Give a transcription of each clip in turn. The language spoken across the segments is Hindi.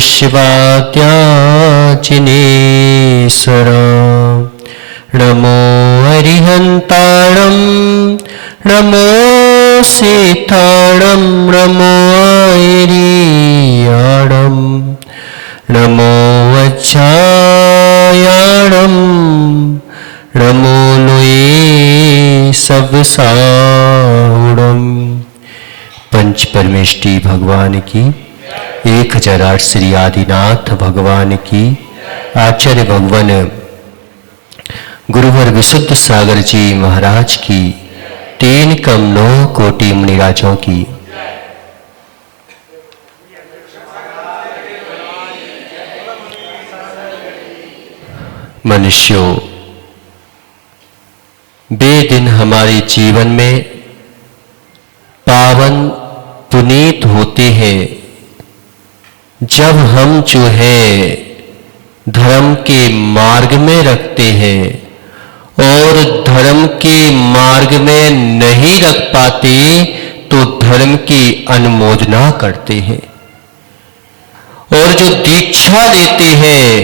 विश्वात्याचिनेश्वर नमो अरिहन्ताणं नमो सीताणं नमो ऐरियाणं नमो वज्रायाणं नमो लोये सबसाहुणम्। पंच परमेष्टि भगवान की 1008 श्री आदिनाथ भगवान की, आचार्य भगवान गुरुवर विशुद्ध सागर जी महाराज की, 3 कम 9 कोटि मुनिराजों की। मनुष्यों, वे दिन हमारे जीवन में पावन पुनीत होते हैं जब हम जो है धर्म के मार्ग में रखते हैं और धर्म के मार्ग में नहीं रख पाते तो धर्म की अनुमोदना करते हैं। और जो दीक्षा लेते हैं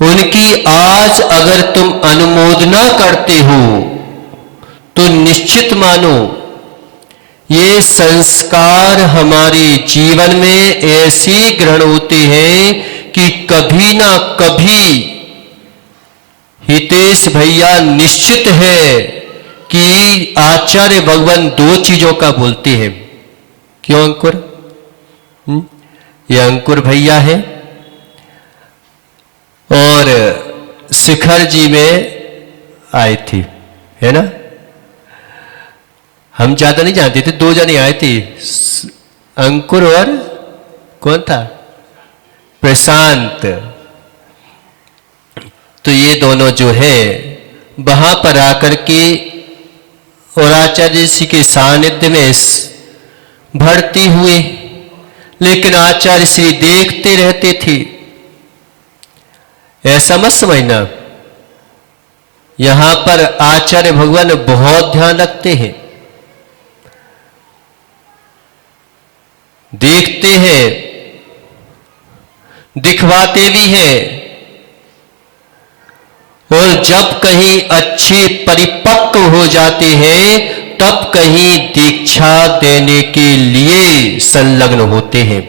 उनकी आज अगर तुम अनुमोदना करते हो तो निश्चित मानो ये संस्कार हमारे जीवन में ऐसे ग्रहण होते हैं कि कभी ना कभी हितेश भैया निश्चित है कि आचार्य भगवान 2 चीजों का बोलते हैं। क्यों अंकुर? ये अंकुर भैया है और शिखर जी में आए थे, है ना? हम ज्यादा नहीं जानते थे, 2 जने आए थे, अंकुर और कौन था? प्रशांत। तो ये दोनों जो है वहां पर आकर के और आचार्य जी के सानिध्य में भर्ती हुए, लेकिन आचार्य श्री देखते रहते थे। ऐसा मत समझना, यहां पर आचार्य भगवान बहुत ध्यान रखते हैं, देखते हैं, दिखवाते भी हैं, और जब कहीं अच्छे परिपक्व हो जाते हैं तब कहीं दीक्षा देने के लिए संलग्न होते हैं।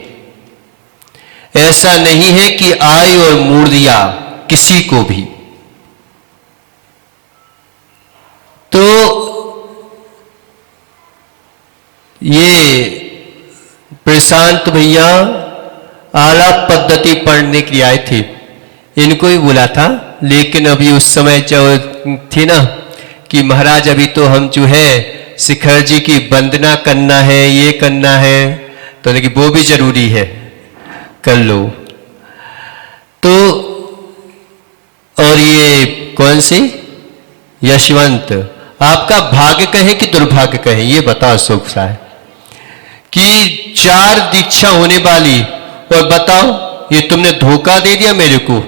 ऐसा नहीं है कि आए और मोड़ दिया किसी को भी। तो ये प्रशांत भैया आलाप पद्धति पढ़ने के लिए आए थे, इनको ही बोला था, लेकिन अभी उस समय जो थी ना कि महाराज अभी तो हम जो है शिखर जी की वंदना करना है, ये करना है, तो कि वो भी जरूरी है, कर लो। तो और ये कौन सी यशवंत, आपका भाग्य कहे कि दुर्भाग्य कहे, ये बताओ सुख सा है कि 4 दीक्षा होने वाली, और बताओ ये तुमने धोखा दे दिया मेरे को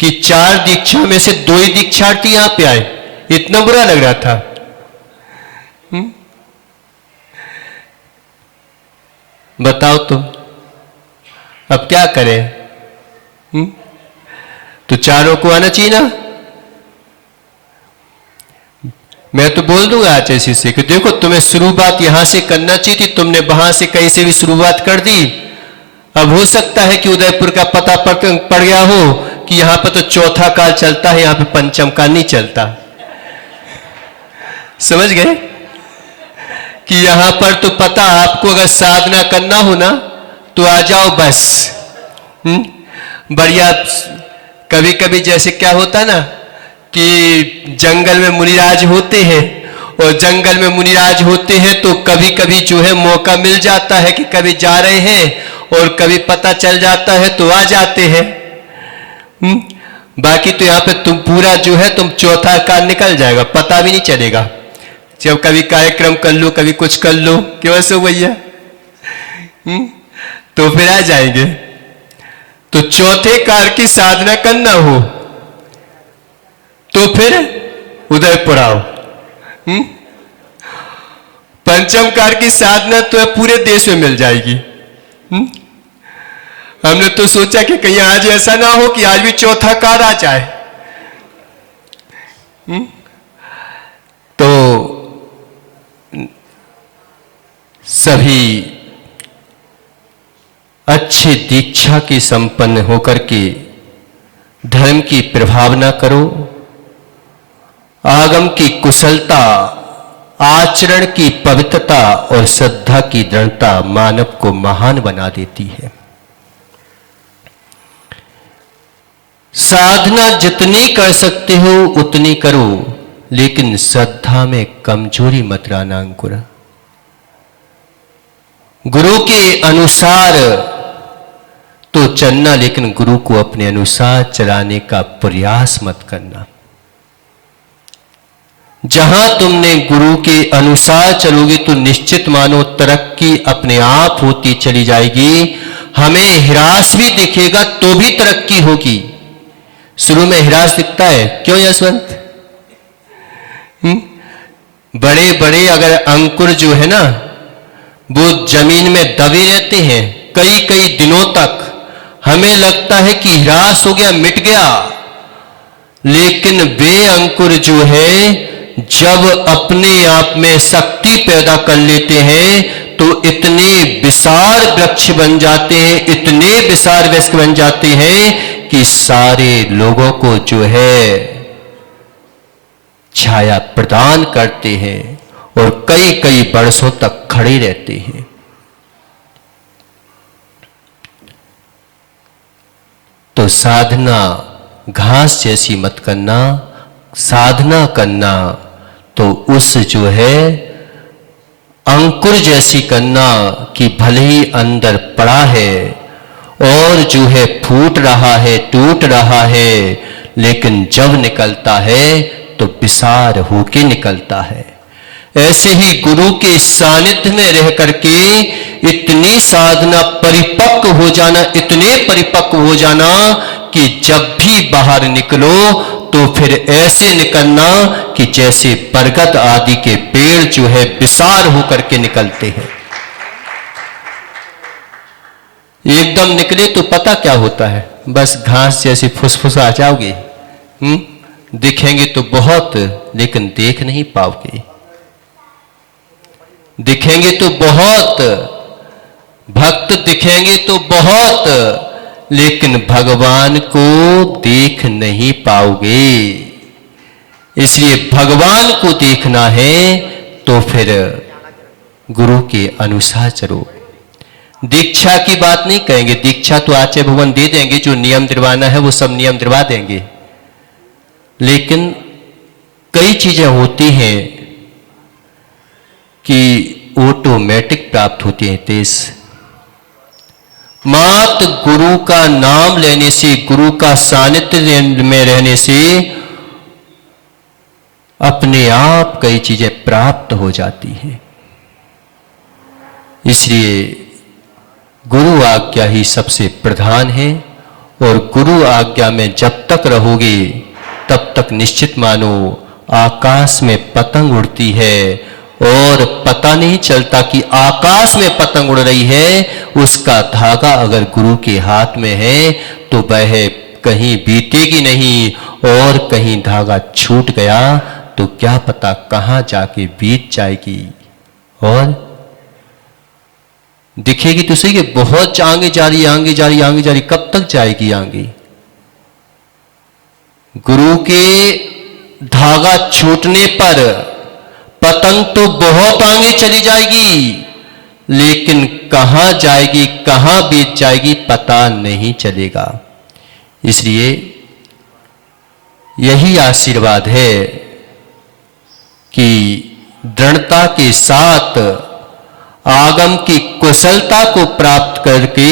कि 4 दीक्षा में से 2 ही दीक्षार्थी यहां पे आए। इतना बुरा लग रहा था। बताओ तुम, अब क्या करें? तो 4 को आना चाहिए ना। मैं तो बोल दूंगा आचार्य से कि देखो तुम्हें शुरुआत यहां से करना चाहिए थी, तुमने वहां से कहीं से भी शुरुआत कर दी। अब हो सकता है कि उदयपुर का पता पड़ गया हो कि यहां पर तो 4था काल चलता है, यहां पे 5म काल नहीं चलता। समझ गए कि यहां पर तो पता, आपको अगर साधना करना हो ना तो आ जाओ बस। बढ़िया। कभी कभी जैसे क्या होता ना कि जंगल में मुनिराज होते हैं, और जंगल में मुनिराज होते हैं तो कभी कभी जो है मौका मिल जाता है कि कभी जा रहे हैं, और कभी पता चल जाता है तो आ जाते हैं। बाकी तो यहाँ पे तुम पूरा जो है तुम 4था काल निकल जाएगा, पता भी नहीं चलेगा। जब कभी कार्यक्रम कर लो, कभी कुछ कर लो, क्यों ऐसे भैया, तो फिर आ जाएंगे। तो 4थे काल की साधना करना हो तो फिर उदयपुर आओ। 5म काल की साधना तो पूरे देश में मिल जाएगी। हमने तो सोचा कि कहीं आज ऐसा ना हो कि आज भी चौथा कार आ जाए। तो सभी अच्छी दीक्षा की संपन्न होकर के धर्म की प्रभावना करो। आगम की कुशलता, आचरण की पवित्रता और श्रद्धा की दृढ़ता मानव को महान बना देती है। साधना जितनी कर सकते हो उतनी करो, लेकिन श्रद्धा में कमजोरी मत लाना अंकुर। गुरु के अनुसार तो चलना, लेकिन गुरु को अपने अनुसार चलाने का प्रयास मत करना। जहां तुमने गुरु के अनुसार चलोगे तो निश्चित मानो तरक्की अपने आप होती चली जाएगी। हमें हिरास भी दिखेगा तो भी तरक्की होगी। शुरू में हिरास दिखता है, क्यों यशवंत? बड़े बड़े अगर अंकुर जो है ना वो जमीन में दबे रहते हैं कई कई दिनों तक, हमें लगता है कि हिरास हो गया, मिट गया। लेकिन वे अंकुर जो है जब अपने आप में शक्ति पैदा कर लेते हैं तो इतने विशाल वृक्ष बन जाते हैं, इतने विशाल वृक्ष बन जाते हैं कि सारे लोगों को जो है छाया प्रदान करते हैं और कई कई वर्षों तक खड़े रहते हैं। तो साधना घास जैसी मत करना, साधना करना तो उस जो है अंकुर जैसी करना कि भले ही अंदर पड़ा है और जो है फूट रहा है, टूट रहा है, लेकिन जब निकलता है तो विसार होके निकलता है। ऐसे ही गुरु के सानिध्य में रह करके इतनी साधना परिपक्व हो जाना, इतने परिपक्व हो जाना कि जब भी बाहर निकलो तो फिर ऐसे निकलना कि जैसे बरगद आदि के पेड़ जो है विसार होकर के निकलते हैं। एकदम निकले तो पता क्या होता है, बस घास जैसी फुसफुसा जाओगे। दिखेंगे तो बहुत, लेकिन देख नहीं पाओगे। दिखेंगे तो बहुत, भक्त दिखेंगे तो बहुत, लेकिन भगवान को देख नहीं पाओगे। इसलिए भगवान को देखना है तो फिर गुरु के अनुसार चलो। दीक्षा की बात नहीं कहेंगे, दीक्षा तो आचार्य भगवान दे देंगे, जो नियम दिलवाना है वो सब नियम दिलवा देंगे। लेकिन कई चीजें होती हैं कि ऑटोमेटिक प्राप्त होती हैं। तेज मात्र गुरु का नाम लेने से, गुरु का सानिध्य में रहने से अपने आप कई चीजें प्राप्त हो जाती हैं। इसलिए गुरु आज्ञा ही सबसे प्रधान है और गुरु आज्ञा में जब तक रहोगे तब तक निश्चित मानो आकाश में पतंग उड़ती है और पता नहीं चलता कि आकाश में पतंग उड़ रही है। उसका धागा अगर गुरु के हाथ में है तो वह कहीं बीतेगी नहीं, और कहीं धागा छूट गया तो क्या पता कहां जाके बीत जाएगी और दिखेगी तो सही कि बहुत आगे जा रही, आगे जा रही, आगे जा रही, कब तक जाएगी आगे? गुरु के धागा छूटने पर पतंग तो बहुत आगे चली जाएगी, लेकिन कहां जाएगी, कहां बीत जाएगी पता नहीं चलेगा। इसलिए यही आशीर्वाद है कि दृढ़ता के साथ आगम की कुशलता को प्राप्त करके,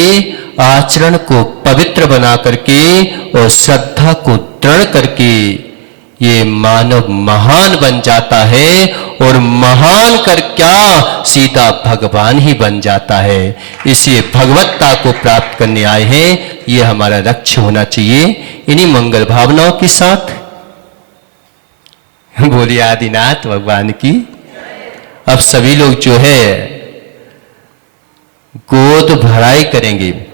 आचरण को पवित्र बना करके और श्रद्धा को दृढ़ करके ये मानव महान बन जाता है, और महान कर क्या सीधा भगवान ही बन जाता है। इसलिए भगवत्ता को प्राप्त करने आए हैं, ये हमारा लक्ष्य होना चाहिए। इन्हीं मंगल भावनाओं के साथ बोलिए आदिनाथ भगवान की। अब सभी लोग जो है गोद भराई करेंगे।